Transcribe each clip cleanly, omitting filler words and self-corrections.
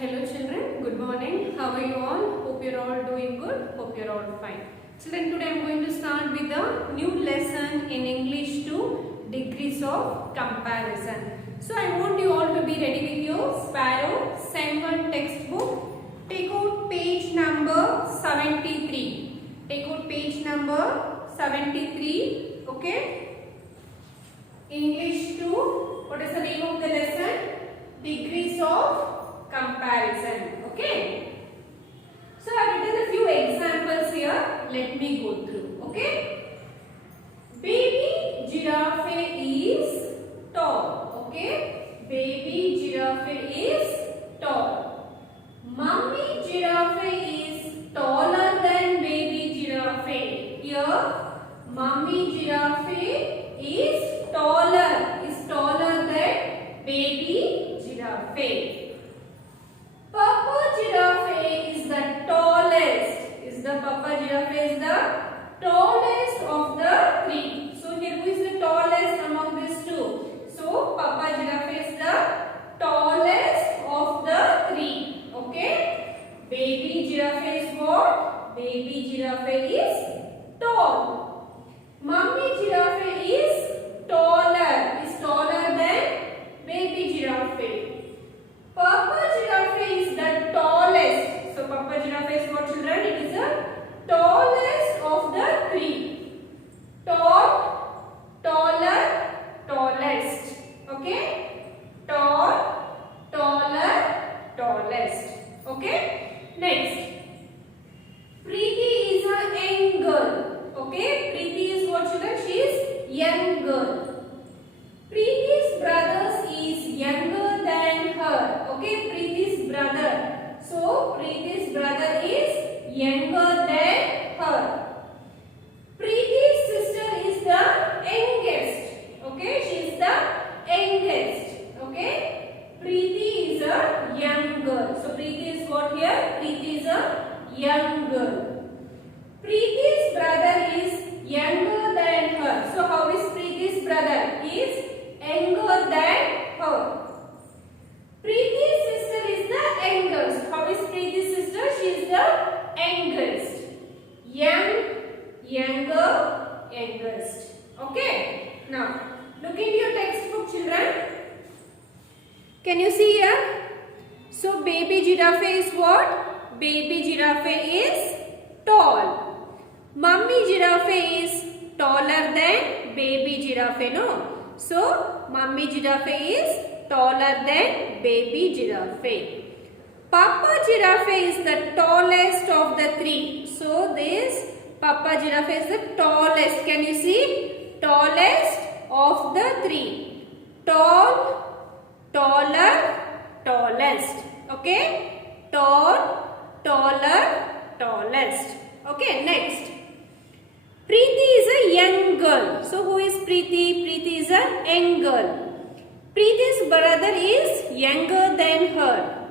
Hello children, good morning. How are you all? Hope you're all doing good. Hope you're all fine. Children, today I'm going to start with a new lesson in English 2, degrees of comparison. So I want you all to be ready with your Sparrow Sem1 textbook. Take out page number 73. Take out page number 73. Okay. English 2. What is the name of the lesson? Degrees of comparison. Okay. So I have written a few examples here. Let me go through. Okay. Baby giraffe is tall. Okay. Baby giraffe is tall. Mummy giraffe is taller than baby giraffe. Here, mummy giraffe is taller than baby giraffe. Papa giraffe is the tallest. Papa giraffe is the tallest of the three. So here who is the tallest among these two? So Papa giraffe is the tallest of the three. Okay. Baby giraffe is what? Baby giraffe is tall. Mummy giraffe is taller than baby giraffe. Papa giraffe is the tallest. So Papa giraffe is what, children? It is the tallest of the three. Tall, taller, tallest. Okay? Tall, taller, tallest. Okay? Next. Preeti is a young girl. Okay? Preeti is what, children? She is young girl. Preeti's brother is younger than her. Okay, Preeti's brother. So, Preeti's brother is younger than her. Preeti's sister is the youngest. Okay, she is the youngest. Okay, Preeti is a young girl. So, Preeti is what here? Preeti is a young girl. Preeti's brother is younger than her. So, how is Preeti's brother? He is younger than her. Preeti's sister is the youngest. How is Preeti's sister? She is the youngest. Younger, youngest. Okay. Now, look into your textbook, children. Can you see here? So, baby giraffe is what? Baby giraffe is tall. Mummy giraffe is taller than baby giraffe, no? So, mummy giraffe is taller than baby giraffe. Papa giraffe is the tallest of the three. So, this Papa giraffe is the tallest. Can you see? Tallest of the three. Tall, taller, tallest. Okay? Tall, taller, tallest. Okay, next. Preeti is a young girl. So, who is Preeti? Preeti is a young girl. Preeti's brother is younger than her.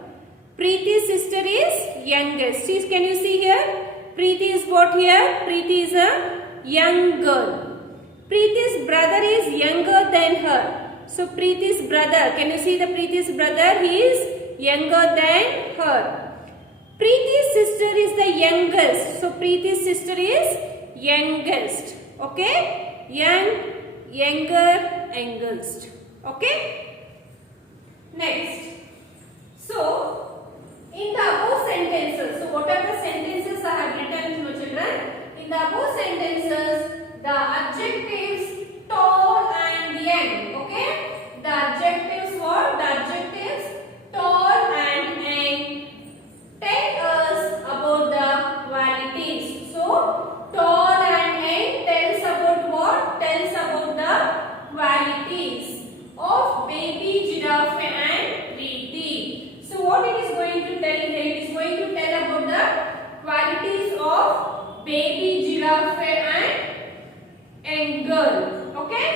Preeti's sister is youngest. See, can you see here? Preeti is what here? Preeti is a young girl. Preeti's brother is younger than her. So, Preeti's brother. Can you see the Preeti's brother? He is younger than her. Preeti's sister is the youngest. So, Preeti's sister is youngest. Okay? Younger, youngest. Okay? Next. So, in the above sentences, so what are the sentences I have written, children? In the above sentences, the adjectives tall and young. Okay? The adjectives what? The adjectives tall and young tell us about the qualities. So, tall and young tells about what? Tells about the qualities of baby giraffe and Preeti. So, what it is going to tell here? It is going to tell about the qualities of baby giraffe and young girl. Okay?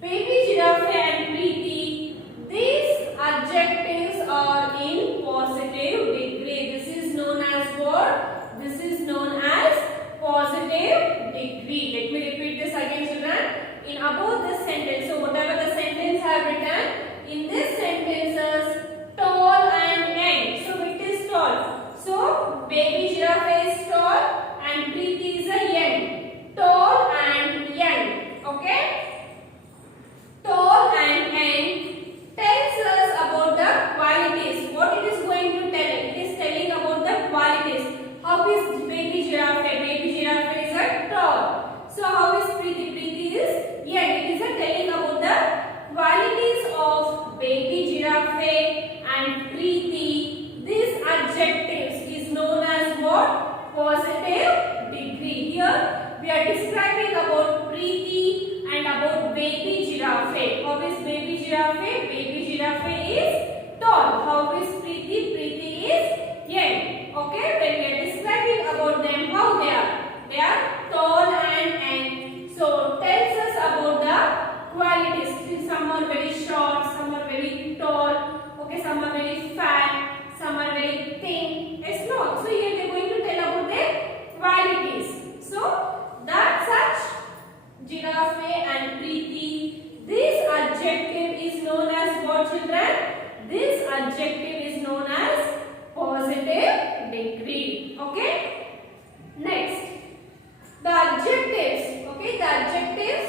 Baby giraffe and Preeti, these adjectives are in positive degree. This is known as what? This is known as positive degree. Let me repeat this again, children. In above this sentence, so whatever the sentence I have written, giraffe? Baby giraffe is tall. How is Preeti? Preeti is young. Okay, when we are describing about them, how they are? They are tall and young. So tells us about the qualities. Some are very short, some are very tall. Okay, some are very fat, some are very thin. Yes, no. So here they are going to tell about their qualities. So that such giraffe and Preeti, this adjective is known as what, children? This adjective is known as positive degree. Okay. Next, the adjectives. Okay, the adjectives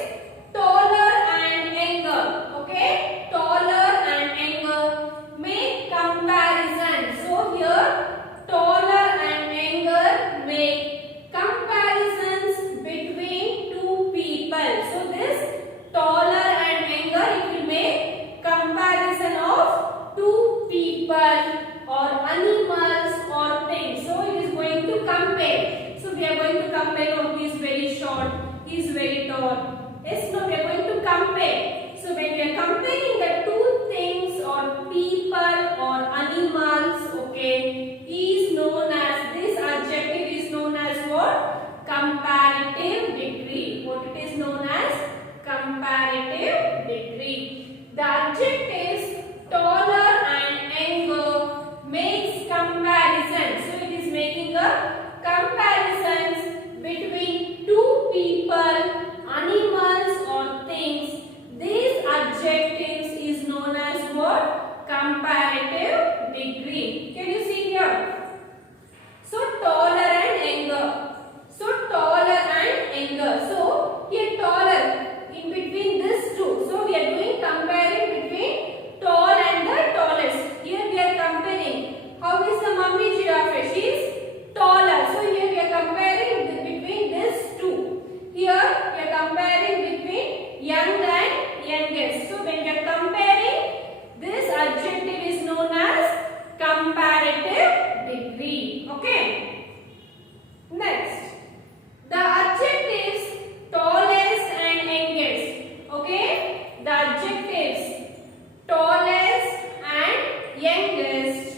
taller and younger. Okay, taller and younger. Make comparison. So here taller and younger make comparisons between two people. So this taller and younger, it will make comparison of two people or animals or things. So it is going to compare. So we are going to compare. Oh, he is very short, he is very tall. Yes, no, we are going to compare. So when we are comparing the two things or people or animals, okay, is known as, this adjective is known as what? Comparative degree. What it is known as? Comparative degree. The adjectives taller and younger makes comparison. So it is making a comparisons between two people, animals or things. These adjectives is known as what? Comparative degree. Can you see here? So taller and younger. So taller and younger. So here taller in between these two. So we are doing comparing between tall and the tallest. Here we are comparing. How is the mummy giraffe? She is taller. So here we are comparing between these two. Here we are comparing between young and youngest. So when we are comparing, this adjective is known as comparative degree. Okay. Next, the adjectives tallest and youngest. Okay. The adjectives tallest and youngest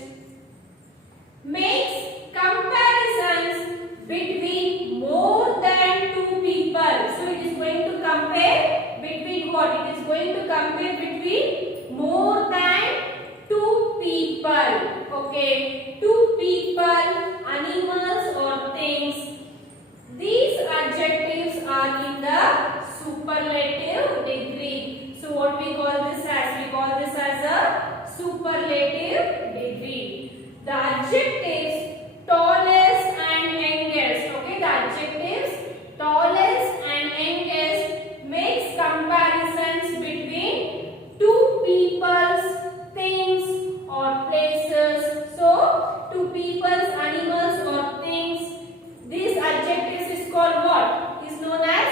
makes comparisons between more than two people. So it is going to compare between what? It is going to compare between more than two people. Okay, two people, animals or things. These adjectives are in the superlative degree. So what we call this as? We call this as a superlative degree. The adjectives tallest and youngest. Okay, the adjectives tallest and youngest makes comparisons between two peoples, things or places. So two peoples, animals or things. These adjectives is called what? Is known as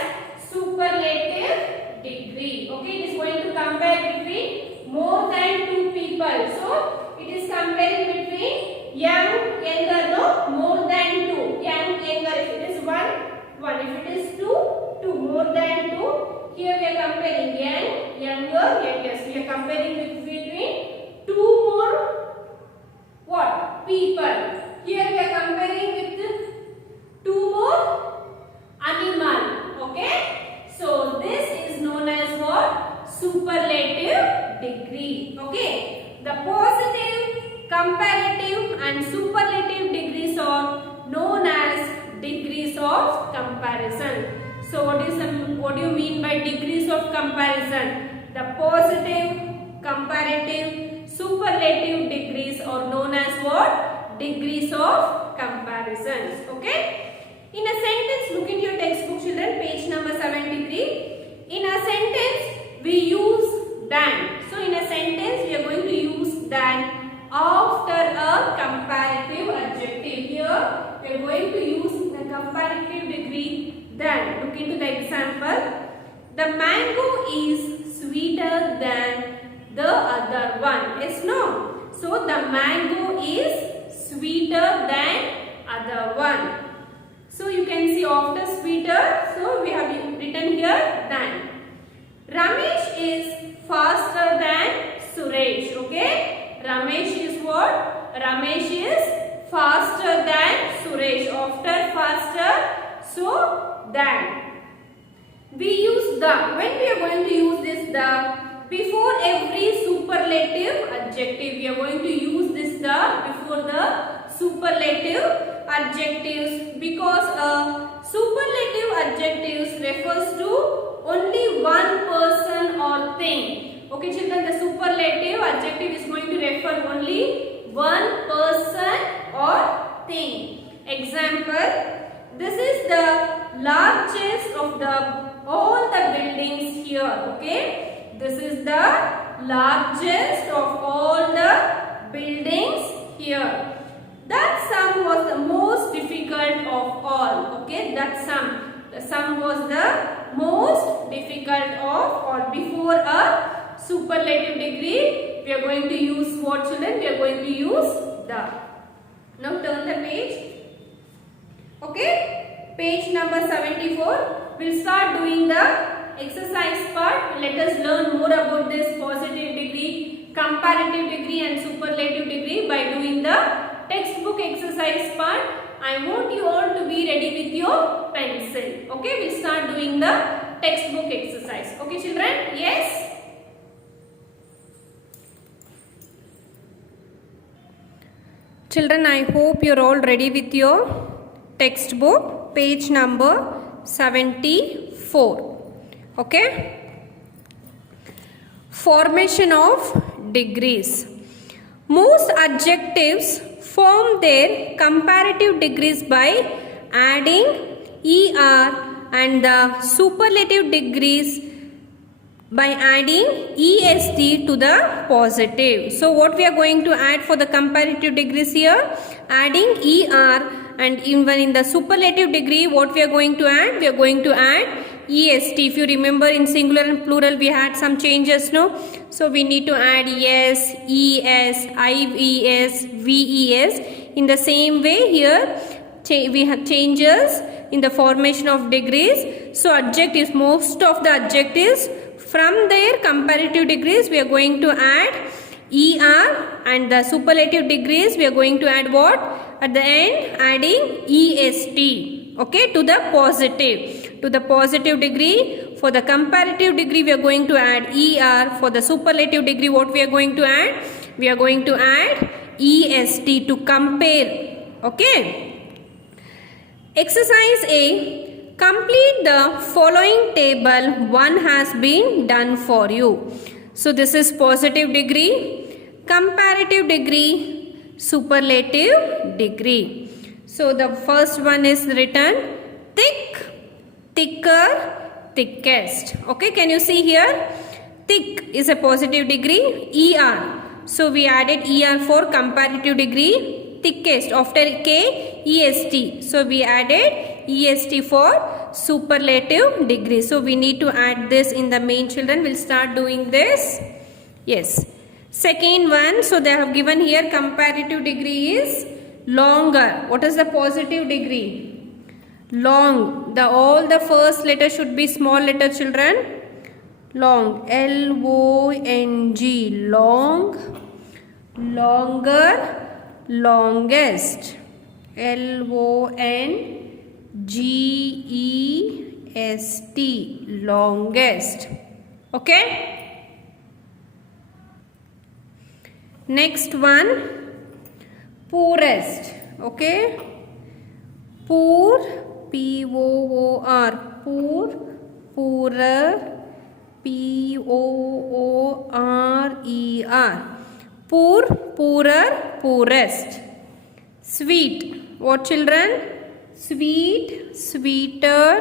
superlative degree. Okay, it is going to compare between more than two people. So it is comparing between young, younger, no, more than two. Young, younger, if it is one. If it is two, more than two. Here we are comparing young, younger, youngest. We are comparing between two more what? People. Here we are comparing with two more animal. Okay. So this is known as what? Superlative degree. Okay. The positive, comparative and superlative degrees are known as degrees of comparison. So what do you mean by degrees of comparison? The positive, comparative, superlative degrees are known as what? Degrees of comparisons. Okay? In a sentence, look into your textbook, children, page number 73. In a sentence, we use than. So in a sentence, we are going to use than after a comparative adjective. Here, we are going to use the comparative degree than. Look into the example. The mango is sweeter than the other one. Yes, no? So the mango is sweeter than other one. So you can see after sweeter, so we have written here than. Ramesh is faster than Suresh. Okay, Ramesh is what? Ramesh is faster than Suresh. After faster, so than. We use the. When we are going to use this the? Before every superlative adjective, we are going to use this the before the superlative adjectives, because superlative adjectives refers to only one person or thing. Okay children, the superlative adjective is going to refer only one person or thing. Example, this is the largest of all the buildings here. Okay, this is the largest of all the buildings here. That sum was the most difficult of all. Okay, that sum. The sum was the most difficult of all. Before a superlative degree, we are going to use what children? We are going to use the. Now turn the page. Okay, page number 74. We'll start doing the exercise part. Let us learn more about this positive degree, comparative degree and superlative degree by doing the textbook exercise part. I want you all to be ready with your pencil. Okay, we'll start doing the textbook exercise. Okay children? Yes? Children, I hope you're all ready with your textbook, page number 74. Okay, formation of degrees. Most adjectives form their comparative degrees by adding er, and the superlative degrees by adding est to the positive. So what we are going to add for the comparative degrees here? Adding er, and even in the superlative degree, what we are going to add? We are going to add est. If you remember, in singular and plural we had some changes, no? So we need to add es, es, ives, ves. In the same way here we have changes in the formation of degrees. So adjectives, most of the adjectives from their comparative degrees we are going to add er, and the superlative degrees we are going to add what? At the end adding est. Okay, to the positive. To the positive degree. For the comparative degree we are going to add er. For the superlative degree what we are going to add? We are going to add est to compare. Okay. Exercise A. Complete the following table. One has been done for you. So this is positive degree, comparative degree, superlative degree. So the first one is written thick, thicker, thickest. Okay, can you see here? Thick is a positive degree, er. So we added er for comparative degree. Thickest, after k, est. So we added est for superlative degree. So we need to add this in the main, children. We'll start doing this. Yes. Second one, so they have given here comparative degree is longer. What is the positive degree? Long. All the first letter should be small letter, children. Long. L-O-N-G. Long. Longer. Longest. L-O-N-G-E-S-T. Longest. Okay. Next one. Poorest. Okay. Poor. P-O-O-R. Poor. Poorer. P-O-O-R-E-R. Poor, poorer, poorest. Sweet. What, children? Sweet, sweeter.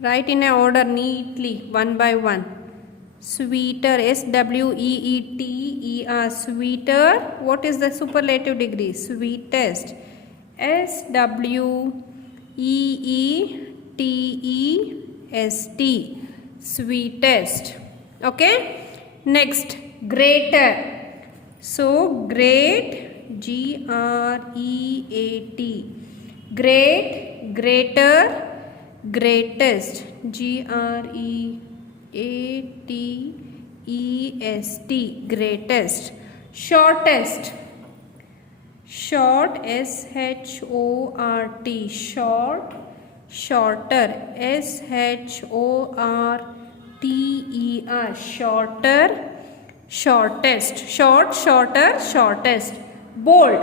Write in a order neatly, one by one. Sweeter, S-W-E-E-T-E-R. Sweeter. What is the superlative degree? Sweetest. S-W-E-E-T-E-S-T. Sweetest. Okay. Next, greater. So great, G-R-E-A-T. Great, greater, greatest, G-R-E-A-T-E-S-T. greatest. Shortest. Short, S-H-O-R-T, short, shorter, S-H-O-R-T-E-R, shorter, shortest, short, shorter, shortest. Bold,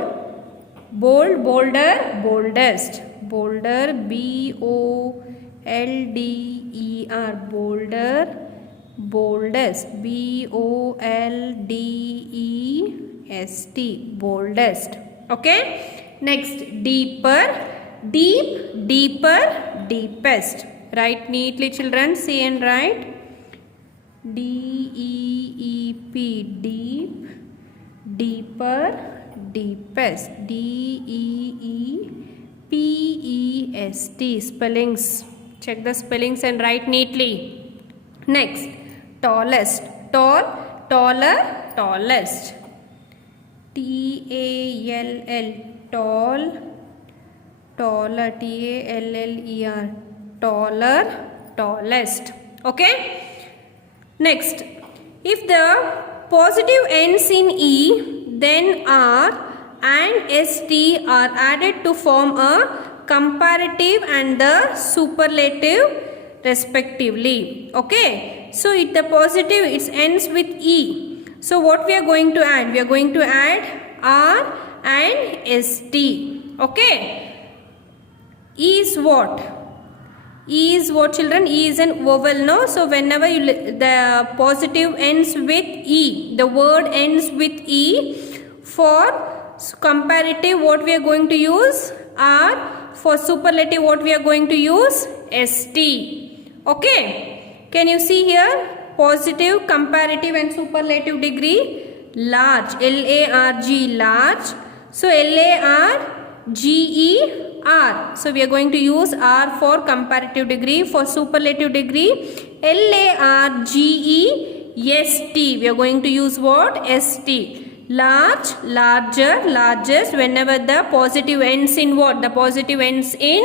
bold, bolder, boldest, bolder, B-O-L-D-E-R, bolder, boldest, B-O-L-D-E-S-T, boldest. Okay, next, deeper, deep, deeper, deepest. Write neatly, children. See and write. D-E-E-P, deep, deeper, deepest. D-E-E-P-E-S-T. Spellings. Check the spellings and write neatly. Next, tallest, tall, taller, tallest. T-A-L-L, tall, taller, T-A-L-L-E-R, taller, tallest. Okay. Next, if the positive ends in E, then R and ST are added to form a comparative and the superlative respectively. Okay. So, the positive, it ends with E. So, what we are going to add? We are going to add R and ST. Okay. E is what? E is what, children? E is an vowel, no? So, whenever the positive ends with E, the word ends with E, for comparative, what we are going to use? R. For superlative, what we are going to use? ST. Okay. Can you see here? Positive, comparative and superlative degree. Large, L-A-R-G, large. So, L-A-R-G-E-R. So, we are going to use R for comparative degree. For superlative degree, L-A-R-G-E-S-T. We are going to use what? S-T. Large, larger, largest. Whenever the positive ends in what? The positive ends in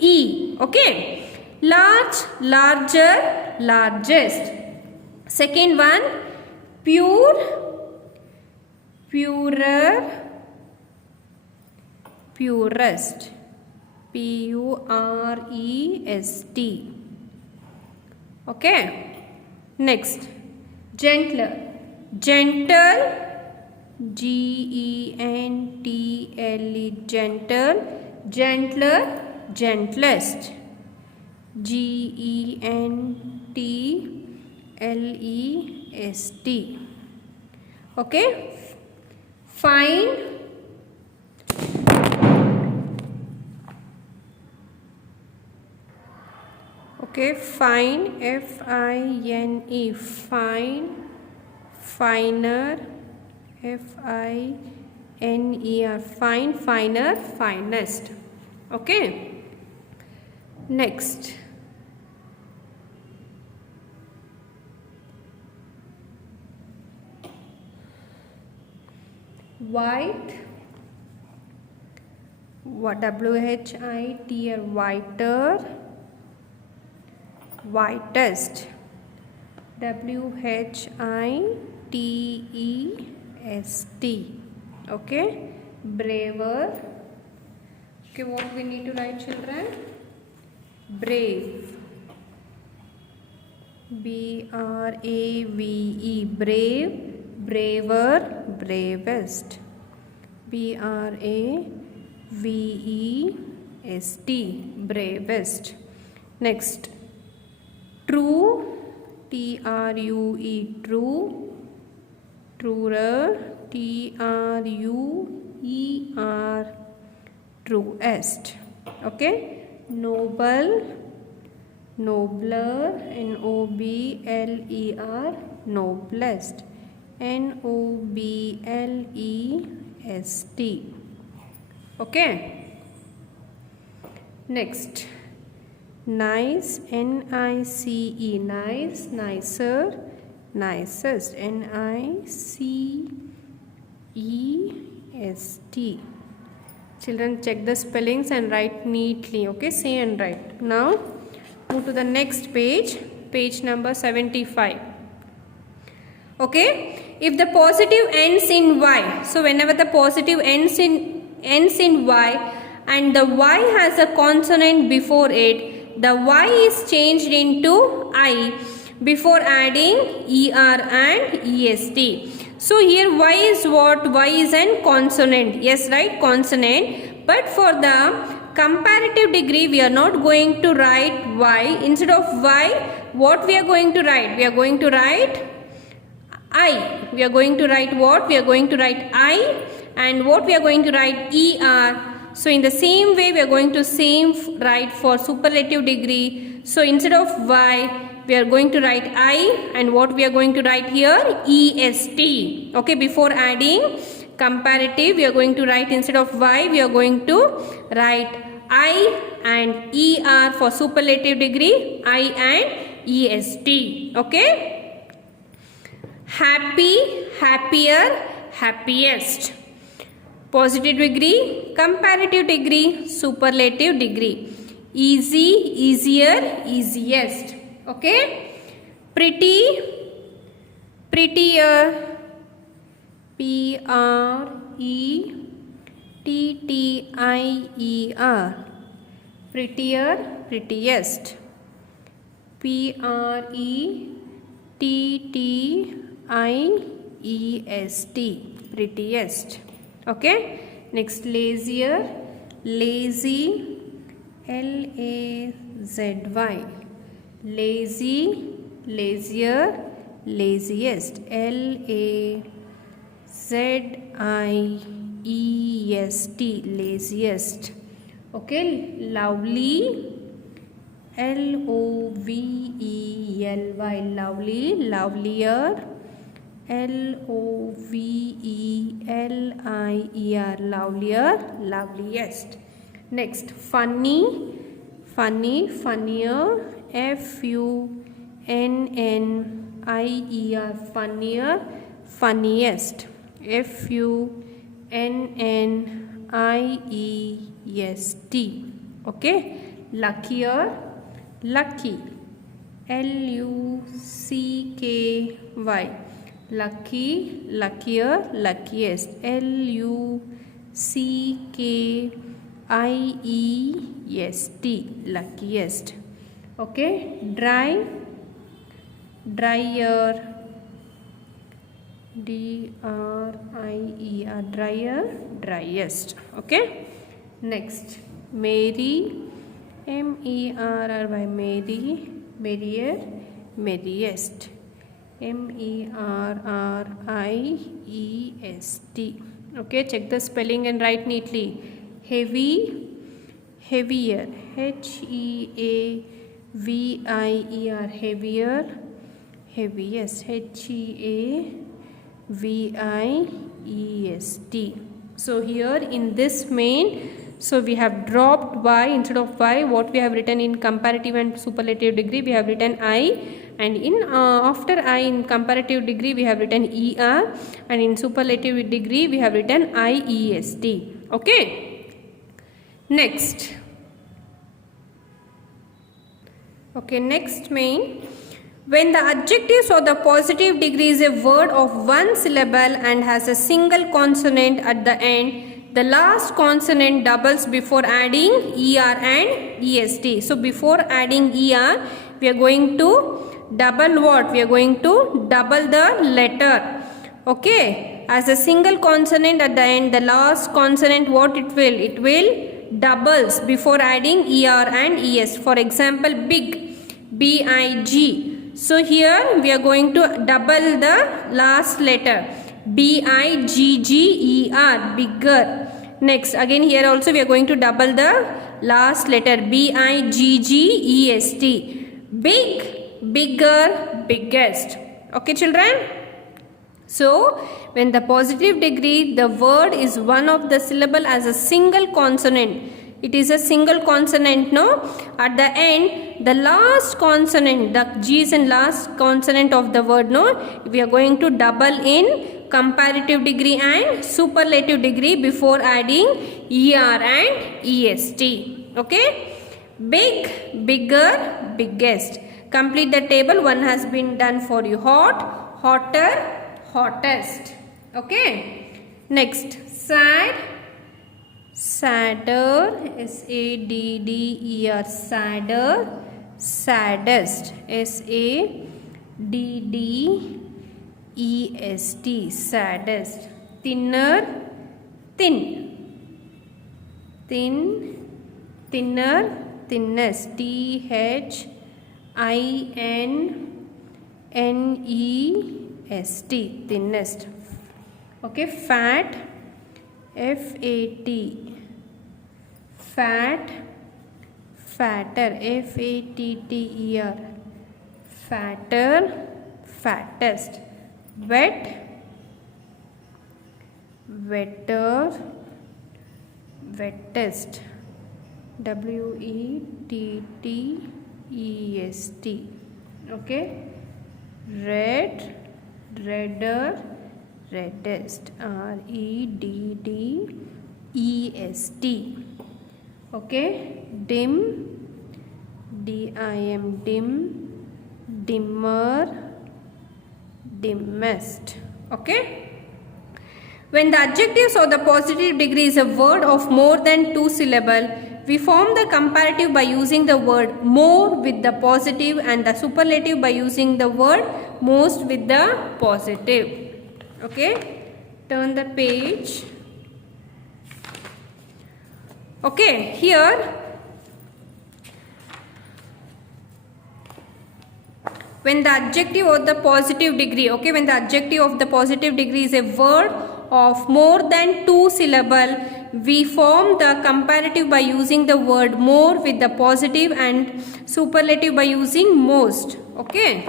E. Okay. Large, larger, largest. Second one, pure, purer, purest. P-U-R-E-S-T. Okay. Next, gentler, gentle, G-E-N-T-L-E, gentle, gentler, gentlest, G-E-N-T-L-E-S-T. Okay. Fine, okay, fine, F-I-N-E, fine, finer, F-I-N-E-R, fine, finer, finest. Okay. Next, white, W-H-I-T-R, whiter, whitest, W-H-I-T-E-S-T. Okay. Braver. Okay, what we need to write, children? Brave, B-R-A-V-E, brave, braver, bravest, B-R-A-V-E-S-T, bravest. Next, true, T-R-U-E, true, truer, T-R-U-E-R, truest. Okay. Noble, nobler, N-O-B-L-E-R, noblest, N-O-B-L-E-S-T. Okay. Next, nice, N-I-C-E, nice, nicer, nicest, N-I-C-E-S-T. Children, check the spellings and write neatly. Okay, say and write. Now, move to the next page, page number 75. Okay, if the positive ends in y, so whenever the positive ends in y and the y has a consonant before it, the y is changed into I before adding er and est. So here y is what? Y is an consonant. Yes, right, consonant. But for the comparative degree, we are not going to write y. Instead of y, what we are going to write? We are going to write I. We are going to write what? We are going to write I, and what we are going to write? er. So in the same way, we are going to write for superlative degree. So instead of y, we are going to write I, and what we are going to write here? est. Okay, before adding comparative, we are going to write, instead of y, we are going to write I and er for superlative degree, I and est. Okay. Happy, happier, happiest. Positive degree, comparative degree, superlative degree. Easy, easier, easiest. Okay. Pretty, prettier. Prettier. Prettier, prettiest. Prettiest. Prettiest. Okay. Next, lazier, lazy, lazy. Lazy, lazier, laziest. Laziest. Laziest. Okay. Lovely, lovely. Lovely, lovelier. Lovelier. Lovelier, loveliest. Next, funny, funny, funnier. Funnier. Funnier, funniest. Funniest. Okay. Luckier, lucky. Lucky. Lucky, luckier, luckiest. Luckiest. Luckiest. Okay. Dry, drier. Drier, driest. Okay. Next, merry, merry. Merry, merrier, merriest. Merriest. Okay, check the spelling and write neatly. Heavy, heavier. Heavier. Heavier, heaviest. Heaviest. So here in this main, so we have dropped y. Instead of y, what we have written in comparative and superlative degree, we have written I, and in after I in comparative degree we have written er, and in superlative degree we have written iest. Okay. Next. Okay, next main. When the adjectives or the positive degree is a word of one syllable and has a single consonant at the end, the last consonant doubles before adding er and est. So before adding er, we are going to double what? We are going to double the letter. Okay. As a single consonant at the end, the last consonant, what it will? It will doubles before adding er and es. For example, big, big. So here we are going to double the last letter, bigger, bigger. Next, again here also we are going to double the last letter, biggest, big, bigger, biggest. Okay, children. So when the positive degree, the word is one of the syllable as a single consonant. It is a single consonant, no? At the end, the last consonant, the G is in last consonant of the word, no? We are going to double in comparative degree and superlative degree before adding er and est. Okay? Big, bigger, biggest. Complete the table. One has been done for you. Hot, hotter, hottest. Okay. Next, sad, sadder, sadder, sadder, saddest, saddest, saddest. Thinner, thin, thin, thinner, thinnest, thinnest, thinnest. Okay, fat, fat, fat, fatter, fatter, fatter, fattest. Wet, wetter, wettest, wettest. Okay, red, redder, reddest, reddest. Okay, dim, dim, dimmer, dimmest. Okay. When the adjectives or the positive degree is a word of more than 2 syllables, we form the comparative by using the word more with the positive and the superlative by using the word most with the positive. Okay, turn the page. Okay, here when the adjective or the positive degree, okay, when the adjective of the positive degree is a word of more than 2 syllables, we form the comparative by using the word more with the positive and superlative by using most. Okay.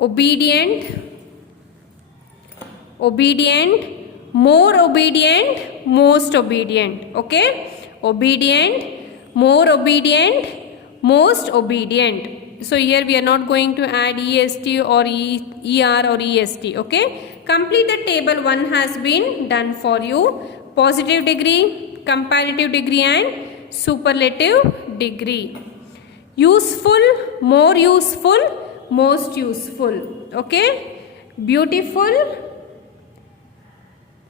Obedient, obedient, more obedient, most obedient. Okay, obedient, more obedient, most obedient. So here we are not going to add est or er or est. Okay, complete the table. One has been done for you. Positive degree, comparative degree and superlative degree. Useful, more useful, most useful. Okay, beautiful,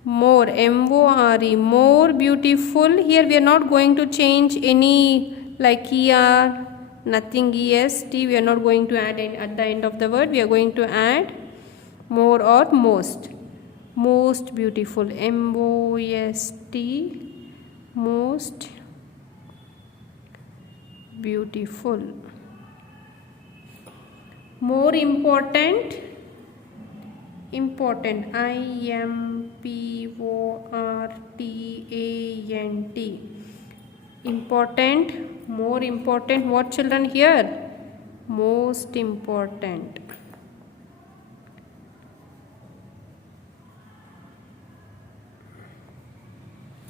more, more, more beautiful. Here we are not going to change any like er, nothing est. We are not going to add at the end of the word. We are going to add more or most. Most beautiful, most, most beautiful. More important, important, important, important, more important. What children here? Most important.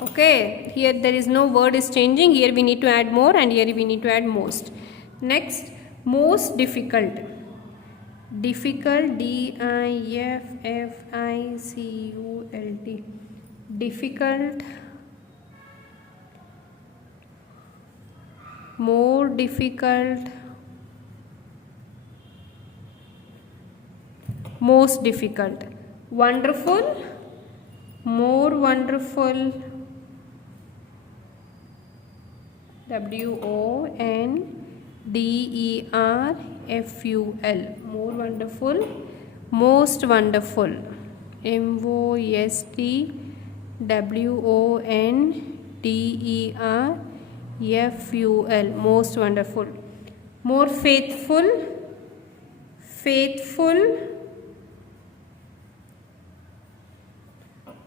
Okay, here there is no word is changing. Here we need to add more and here we need to add most. Next, most difficult. Difficult, difficult, difficult, more difficult, most difficult. Wonderful, more wonderful, wonderful, more wonderful, most wonderful, mostwonderful, most wonderful. More faithful, faithful.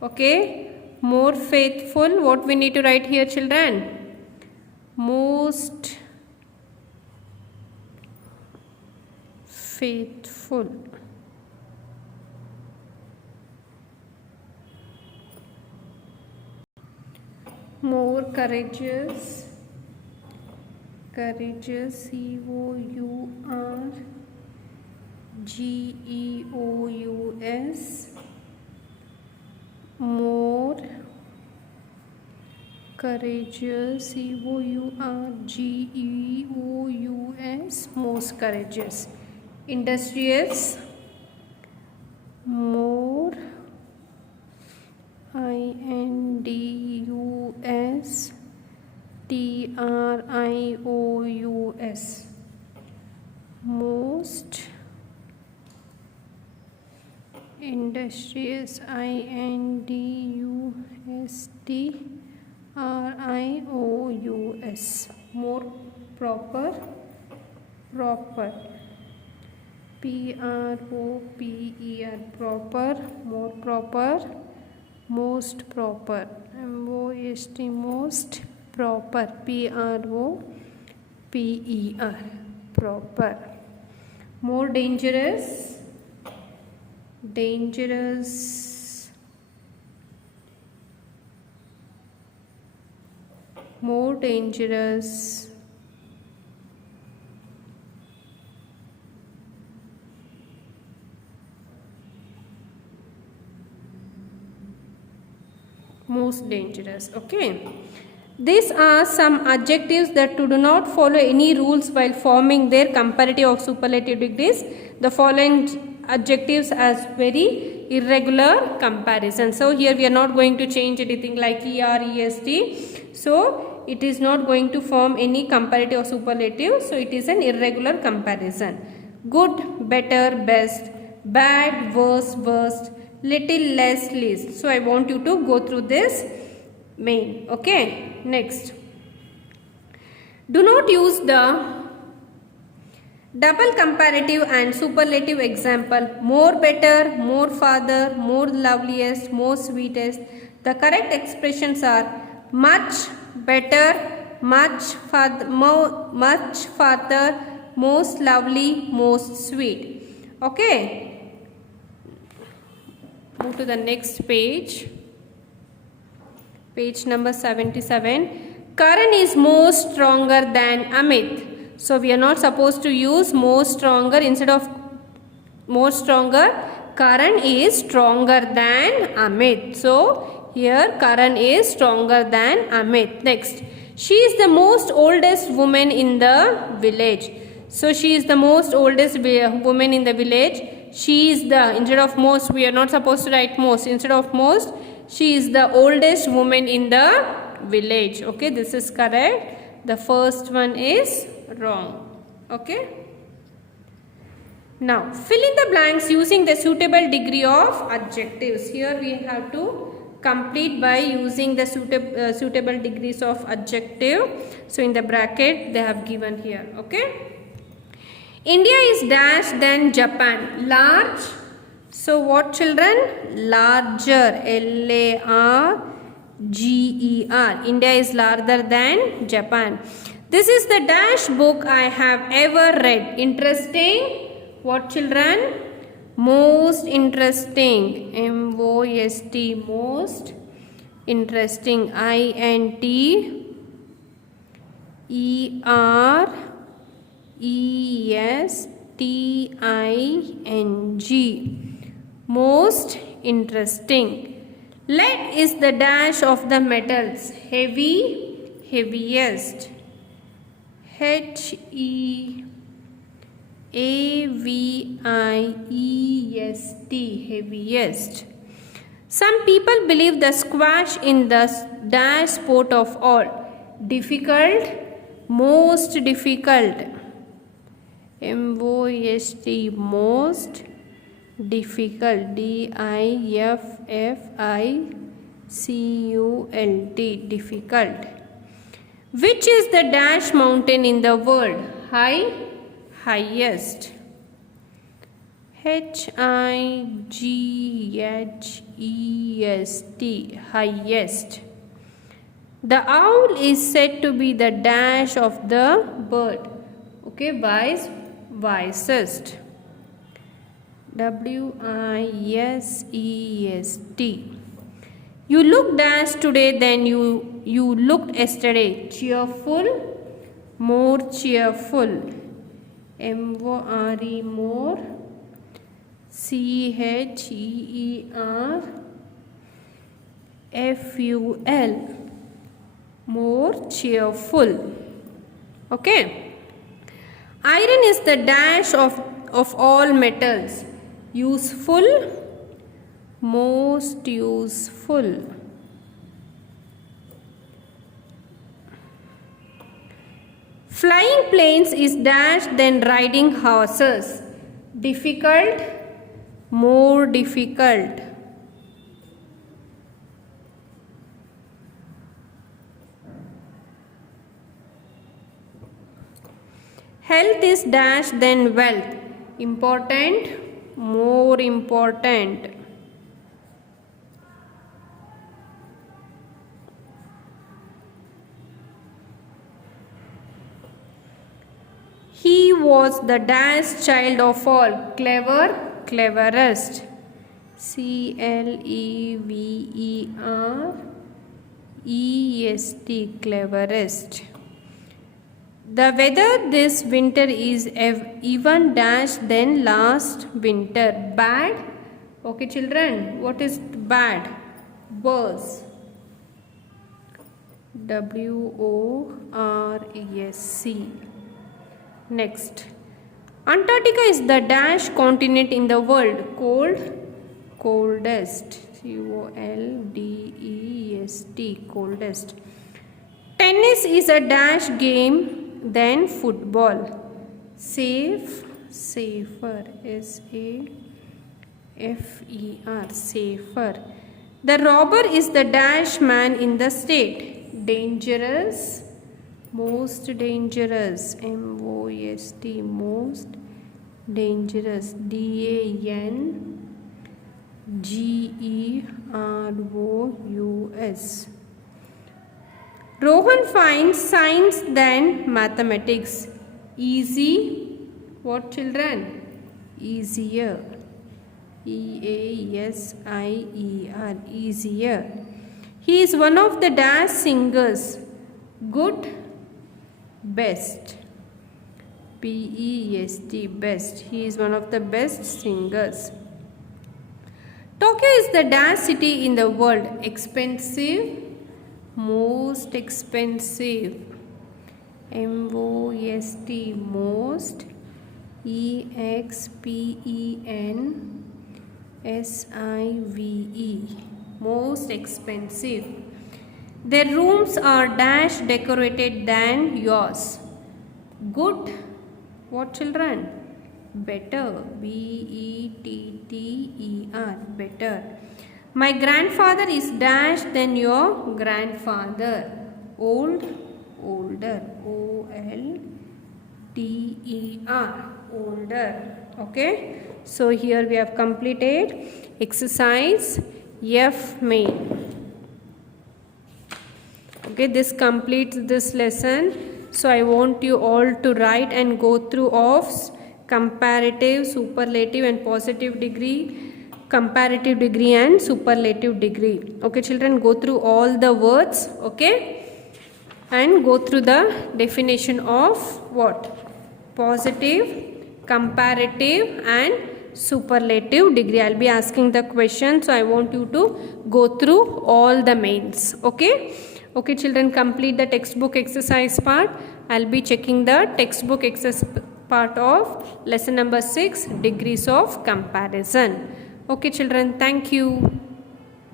Okay, more faithful. What we need to write here, children? Most faithful. More courageous, courageous, courgeous, more courageous, courgeous, most courageous. Industrious, more, indus, trious, most. Industrious, industrious, more proper, proper, proper, proper, more proper, most proper, most, most proper, proper, proper, more dangerous, dangerous, more dangerous, most dangerous. Okay, these are some adjectives that do not follow any rules while forming their comparative or superlative degrees. The following adjectives as very irregular comparison. So here we are not going to change anything like er, est. So it is not going to form any comparative or superlative. So it is an irregular comparison. Good, better, best, bad, worse, worst, little, less, least. So I want you to go through this main. Okay, next. Do not use the double comparative and superlative example. More better, more farther, more loveliest, more sweetest. The correct expressions are much better, much farther, most lovely, most sweet. Okay. Move to the next page. Page number 77. Karan is more stronger than Amit. So we are not supposed to use more stronger. Instead of more stronger, Karan is stronger than Amit. So here Karan is stronger than Amit. Next, she is the most oldest woman in the village. So she is the most oldest woman in the village. She is the, instead of most, we are not supposed to write most. Instead of most, she is the oldest woman in the village. Okay, this is correct. The first one is wrong. Okay. Now, fill in the blanks using the suitable degree of adjectives. Here we have to complete by using the suitable degrees of adjective. So, in the bracket they have given here. Okay. India is dash than Japan. Large. So, what children? Larger. L-A-R-G-E-R. India is larger than Japan. This is the dash book I have ever read. Interesting. What children? Most interesting. M-O-S-T. Most interesting. I-N-T-E-S-T-I-N-G. Most interesting. Lead is the dash of the metals. Heavy, heaviest. H-E-A-V-I-E-S-T. Heaviest. Some people believe the squash in the dash sport of all. Difficult, most difficult. M-O-S-T. Most difficult. D-I-F-F-I-C-U-L-T. Difficult. Which is the dash mountain in the world? High, highest. H-I-G-H-E-S-T. Highest. The owl is said to be the dash of the bird. Okay, wisest. W-I-S-E-S-T. You look dash today than you looked yesterday. Cheerful, more cheerful. M-O-R-E. More. C-H-E-E-R-F-U-L. more cheerful. Okay. Iron is the dash of all metals. Useful, most useful. Flying planes is dash than riding horses. Difficult, more difficult. Health is dash than wealth. Important, more important. He was the dash child of all. Clever, cleverest. CLEVEREST, cleverest. The weather this winter is even dash than last winter. Bad. Okay, children. What is bad? Worse. WORSC. Next. Antarctica is the dash continent in the world. Cold, coldest. COLDEST, coldest. Tennis is a dash game than football. Safe, safer. SAFER, safer. The robber is the dash man in the state. Dangerous, most dangerous. MOST, most dangerous. DANGEROUS. Rohan finds science than mathematics. Easy. What, children? Easier. EASIER, easier. He is one of the dash singers. Good, best. BEST, best. He is one of the best singers. Tokyo is the dash city in the world. Expensive, most expensive. MOST, most. EXPENSIVE, most expensive. Their rooms are dash decorated than yours. Good. What, children? Better. BETTER, better. My grandfather is dash than your grandfather. Old, older. OLDER, older. Okay. So here we have completed exercise F main. Okay, this completes this lesson. So I want you all to write and go through OFs, comparative, superlative and positive degree, comparative degree and superlative degree. Okay, children, go through all the words. Okay, and go through the definition of what? Positive, comparative and superlative degree. I'll be asking the question, so I want you to go through all the mains. Okay. Okay, children, complete the textbook exercise part. I'll be checking the textbook exercise part of lesson number 6, degrees of comparison. Okay, children, thank you.